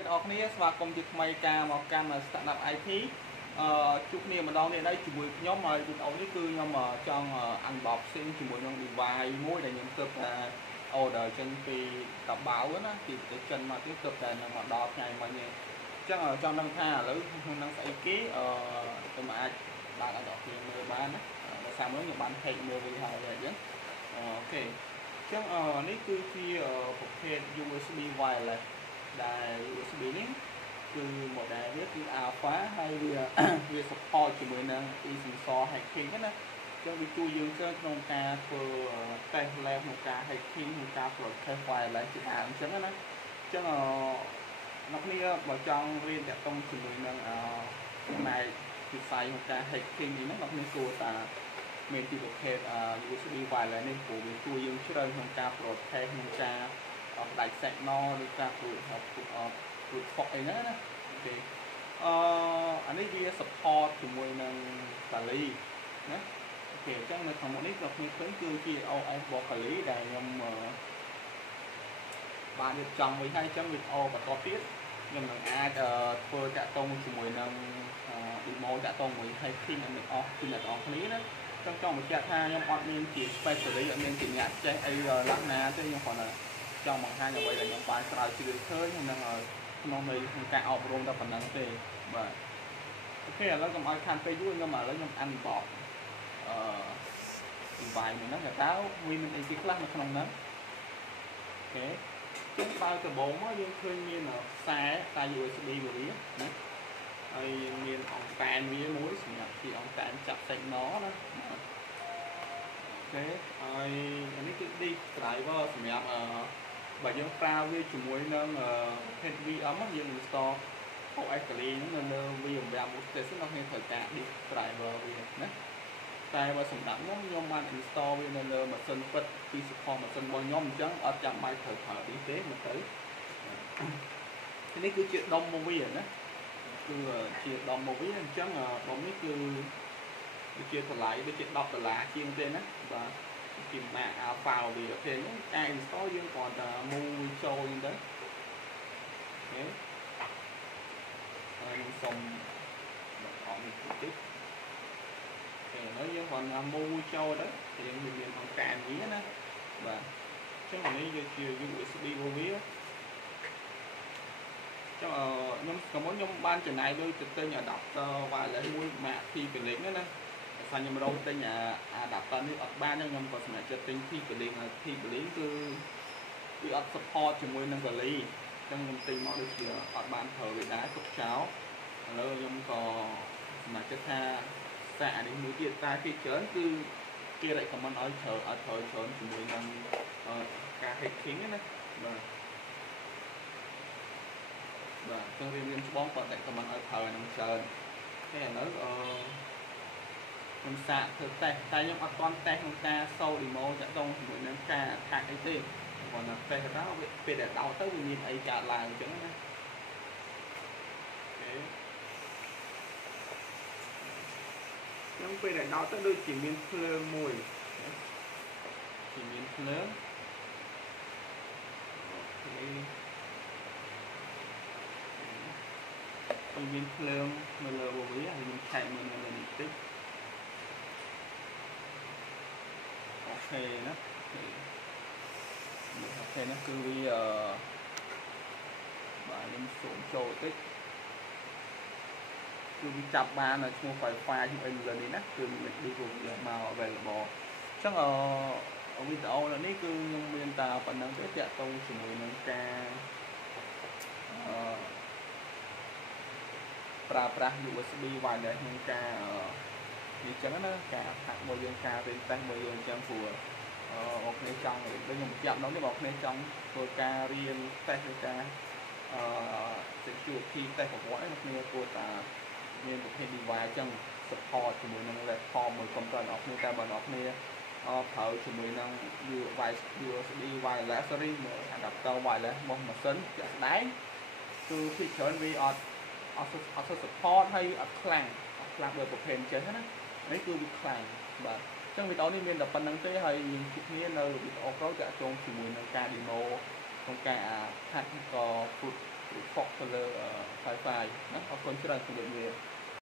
đây đó kia và công việc mày ca một cam là startup IT chụp niềm mà đo này đây chỉ buổi nhóm mà tụi ông cứ nhưng mà trong ăn bọc xin chỉ buổi nó đi vài mối để nhận tập là order chân vì tập báo á thì cái chân mà tiếp tục là mà đo ngày mà nhẹ chắc ở trong năng tha lỡ năng phải ký tụi mà ai bạn ở đó thì người bán á sao mới những bạn thấy người bị hại vậy chứ ok chắc nếu cứ khi một cái USB wireless đài USB nàyคือหมดได้เรียกคืออาฟ้าให้เรียเรีย support ជាមួយនឹង e-sensor hacking ណាចឹងវាជួយយើងច្រើនក្នុងការធ្វើ test lab ក្នុងការ hacking ក្នុងការ protect wireless ជាដើមអញ្ចឹងណាចឹងអ្នកគ្នាបើចង់រៀនតាក់ទងជាមួយនឹងផ្នែកវិស័យក្នុងការ hacking នេះអ្នកគ្នាគួរតែមានទីប្រភេទ USB wireless នេះព្រោះវាជួយយើងច្រើនក្នុងការ protect ក្នុងការផ្ដាច់ signal ឬការ root fork អីហ្នឹងណាអូខេអានេះវា support ជាមួយនឹង Kali ណាអូខេអញ្ចឹងនៅខាងមុខនេះเราឃើញគឺជា OS របស់ Kali ដែលខ្ញុំបានរៀបចំไว้ហើយអញ្ចឹងវីដេអូបន្តទៀតខ្ញុំនឹងអាចធ្វើតាក់ទងជាមួយនឹង demo តាក់ទងមួយ hacking and off ពីអ្នកទាំងអស់គ្នាណាចង់បញ្ជាក់ថាខ្ញុំអត់មានជា specialist អត់មានជាអ្នកចេះអីលក្ខណៈទេខ្ញុំគ្រាន់តែចង់បង្ហាញអ្វីដែលខ្ញុំបានស្រាវជ្រាវឃើញហ្នឹងហើយក្នុងន័យក្នុងការអប់រំតែប៉ុណ្ណឹងទេបាទអូខេឥឡូវកុំឲ្យខានពេកយូរខ្ញុំឥឡូវខ្ញុំ unbox device នេះហ្នឹងតើវាមានអីគេខ្លះនៅក្នុងហ្នឹងអូខេចឹងបើដំបូងមកយើងឃើញមានខ្សែ USB មួយវាណាហើយមានអង្កានវាមួយសម្រាប់ជាអង្កានចាប់ signal ណាអូខេហើយអានេះគឺ disk driver សម្រាប់បើយើងប្រើវាជាមួយនឹង VM យើង install OS Kali ហ្នឹងនៅលើ VMware Workstation នោះមានត្រូវការ disk driver វាណាតែបើសម្រាប់ខ្ញុំបាន install វានៅលើម៉ាស៊ីនពិតពី support ម៉ាស៊ីនរបស់ខ្ញុំអញ្ចឹងអត់ចាំបាច់ត្រូវប្រើ disk ទេមកទៅនេះគឺជាដុំមកវាណាគឺជាដុំមកវាអញ្ចឹងដុំនេះគឺជាតម្លៃដូចជា$10ជាងទេណាបាទពីម៉ាក Alpha វាអូខេហ្នឹងការ install យើងគ្រាន់តែ move ចូលអញ្ចឹងទៅអូខេហើយខ្ញុំសុំបកនេះតិចអូខេហើយយើងគ្រាន់តែ move ចូលទៅយើងមានអង្គការវាណាបាទអញ្ចឹងនេះវាជា USB របស់វាចុះខ្ញុំបានចំណាយលុយទៅទិញ adapter wireless មួយម៉ាក T-Link ណាថាខ្ញុំរកទិញadapter នេះអត់បានខ្ញុំក៏សម្រេចចិត្តទិញ T-Link គឺវាអត់ support ជាមួយនឹង Kali អញ្ចឹងខ្ញុំទិញមកដូចជាអត់បានប្រើវាដែរទុកចោលឥឡូវខ្ញុំក៏សម្រេចចិត្តថាសាកអានេះមួយទៀតតែពីច្រើនគឺគេ recommend ឲ្យប្រើច្រើនជាមួយនឹងការ hacking ណាបាទទៅរៀនច្បងគាត់តែខមមិនឲ្យប្រើនឹងច្រើនតែឥឡូវខ្ញុំសាកធ្វើតេស្តតែខ្ញុំអត់ទាន់តេស្តក្នុងការសូ demo តាក់ទងជាមួយនឹងការថាក់អីទេគាត់ថាតេស្តដល់ពេលដែលដោតទៅវាមានអីកើតឡើងអញ្ចឹងណាអូខេខ្ញុំពេលដែលដោតទៅដូចជាមានភ្លើងមួយជាមានភ្លើងអូខេមានភ្លើងនៅលើវាហើយខ្ញុំឆែកមើលនៅលើនេះតិចអូខេណាអូខេណាគឺវាបាទខ្ញុំសូមចូលតិចគឺវាចាប់បាននៅឈ្មោះ Wi-Fi ខ្ញុំអីលើនេះណាគឺមានដូចវាមក available អញ្ចឹងវីដេអូនេះគឺខ្ញុំមានតែប៉ុណ្្នឹងទេតាក់ទងជាមួយនឹងការប្រើប្រាស់ USB wireless ក្នុងការនិយាយចឹងណាការថាក់មួយយើងការរៀនតេស្តមួយយើងអញ្ចឹងព្រោះបងប្អូនចង់ដូចខ្ញុំប្រាប់នោះនេះបងប្អូនចង់ធ្វើការរៀនតេស្តឬការsecurity test ប្រវត្តិនេះគ្នាគួរតែមានប្រភេទ device អញ្ចឹង support ជាមួយនឹង laptop មួយ computer របស់គ្នាតែបើអ្នកគ្នាប្រើជាមួយនឹង USB wireless ឬ adapter wireless របស់ម៉ាស៊ីនជាក់ស្ដែងគឺភាគច្រើនវាអត់ support ហើយអត់ខ្លាំងដោយប្រភេទចេះណានេះគឺវាខ្លាំងបាទអញ្ចឹងវីដេអូនេះមានតែប៉ុណ្្នឹងទេហើយយើងជួបគ្នានៅវីដេអូក្រោយតាក់ទងជាមួយនឹងការ demo ក្នុងការ hack ក៏ food ទៅលើ Wi-Fi ណាអរគុណច្រើនសម្រាប់វា